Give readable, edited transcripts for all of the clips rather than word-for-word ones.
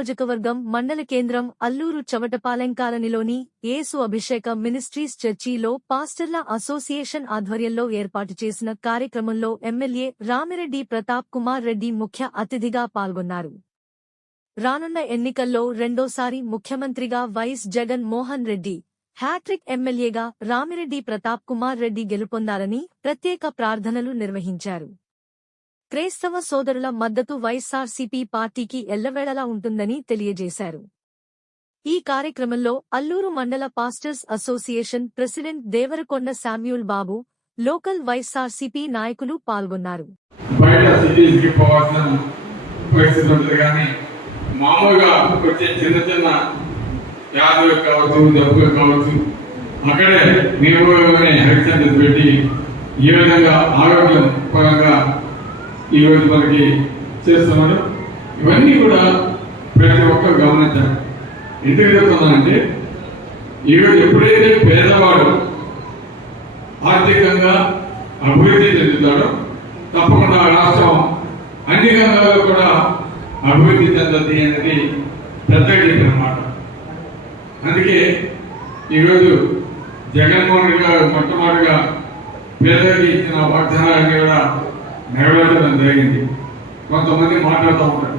నియోజకవర్గం మండల కేంద్రం అల్లూరు చవటపాలెం కాలనీలోని యేసు అభిషేక మినిస్ట్రీస్ చర్చిలో పాస్టర్ల అసోసియేషన్ ఆధ్వర్యంలో ఏర్పాటు చేసిన కార్యక్రమంలో ఎమ్మెల్యే రామిరెడ్డి ప్రతాప్ కుమార్ రెడ్డి ముఖ్య అతిథిగా పాల్గొన్నారు. రానున్న ఎన్నికల్లో రెండోసారి ముఖ్యమంత్రిగా వైఎస్ జగన్ మోహన్ రెడ్డి, హ్యాట్రిక్ ఎమ్మెల్యేగా రామిరెడ్డి ప్రతాప్ కుమార్ రెడ్డి గెలుపొందాలని ప్రత్యేక ప్రార్థనలు నిర్వహించారు. క్రైస్తవ సోదరుల మద్దతు వైఎస్ఆర్సీపీ పార్టీకి ఎల్లవేళలా ఉంటుందని తెలియజేశారు. ఈ కార్యక్రమంలో అల్లూరు మండల pastors association president Devarakonda Samuel Babu, local YSRCP నాయకులు పాల్గొన్నారు. అక్కడే పెట్టి ఈ విధంగా ఆరోగ్యం పరంగా ఈరోజు మనకి చేస్తున్నాడు. ఇవన్నీ కూడా ప్రతి ఒక్కరు గమనించాలి. ఎందుకు చెప్తున్నానంటే ఈరోజు ఎప్పుడైతే పేదవాడు ఆర్థికంగా అభివృద్ధి చెందుతాడో తప్పకుండా రాష్ట్రం అన్ని రంగాల్లో కూడా అభివృద్ధి చెందుతుంది అనేది పెద్దగా చెప్పినమాట. అందుకే ఈరోజు జగన్మోహన్ రెడ్డి గారు మొట్టమొదటిగా పేదలకు ఇచ్చిన వాగ్దానాలన్నీ కూడా నెరవేర్చడం జరిగింది. కొంతమంది మాట్లాడుతూ ఉంటారు,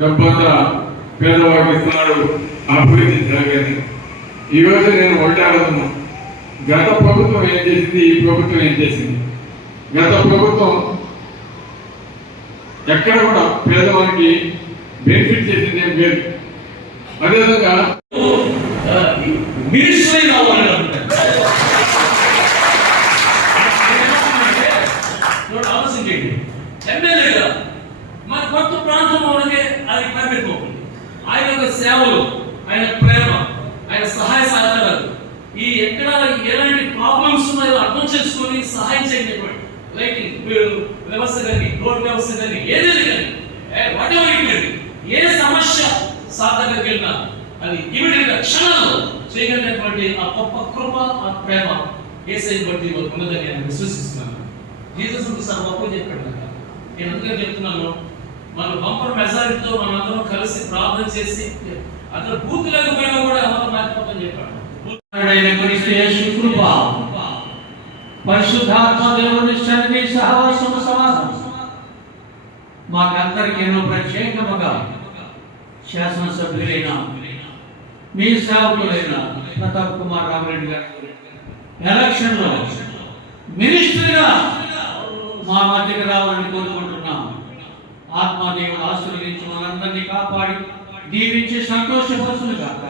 డబ్బంతా పేదవాడికి ఇస్తున్నాడు, అభివృద్ధి జరగదు. ఈరోజు నేను ఒట్టాడుతున్నా, గత ప్రభుత్వం ఏం చేసింది, ఈ ప్రభుత్వం ఏం చేసింది. గత ప్రభుత్వం ఎక్కడ కూడా పేదవానికి బెనిఫిట్ చేసింది ఏం లేదు. అదేవిధంగా ఎమ్మెల్యేగా మన కొత్త ప్రాంతంలో అది పరిపెట్టుకోకండి. ఆయన యొక్క సేవలు, ఆయన ప్రేమ, ఆయన సహాయ సహకారాలు, ఈ ఎక్కడ ఎలాంటి ప్రాబ్లమ్స్ ఉన్నాయో అర్థం చేసుకుని సహాయం చేయకపోయి లైటింగ్ వ్యవస్థ కానీ, రోడ్ వ్యవస్థ కానీ, ఏదైనా కానీ వాట్ ఎవర్ ఏ సమస్య సాధనకి వెళ్ళినా అది ఇమీడియట్ గా క్షణాల్లో చేయగలిగినటువంటి ఆ గొప్ప కృప, ఆ ప్రేమ యేసయ్య బట్టి ఉన్నదని నేను విశ్వసిస్తున్నాను. జీసస్ సర్వకు చెప్పాడు. నేను అందుకే చెప్తున్నాను, మన బంపర్ మెజారిటీతో మనందరం కలిసి ప్రార్థన చేసి అతను బూత్ లేకపోయినా కూడా ఎవరు మారిపోతామని చెప్పాడు. పరిశుద్ధాత్మ దేవుని సన్నిధి సహవాసము సమాధానం మాకందరికీ ప్రత్యేకముగా శాసనసభ్యులైన మీ సేవకులైన ప్రతాప్ కుమార్ రామిరెడ్డి గారు ఎలక్షన్ లో మినిస్టర్గా మా మధ్యకి రావాలని కోరుకుంటున్నాం. ఆత్మదేవుడు ఆశీర్వదించి మనందరినీ కాపాడి దీవించి సంతోషపరచును గాక.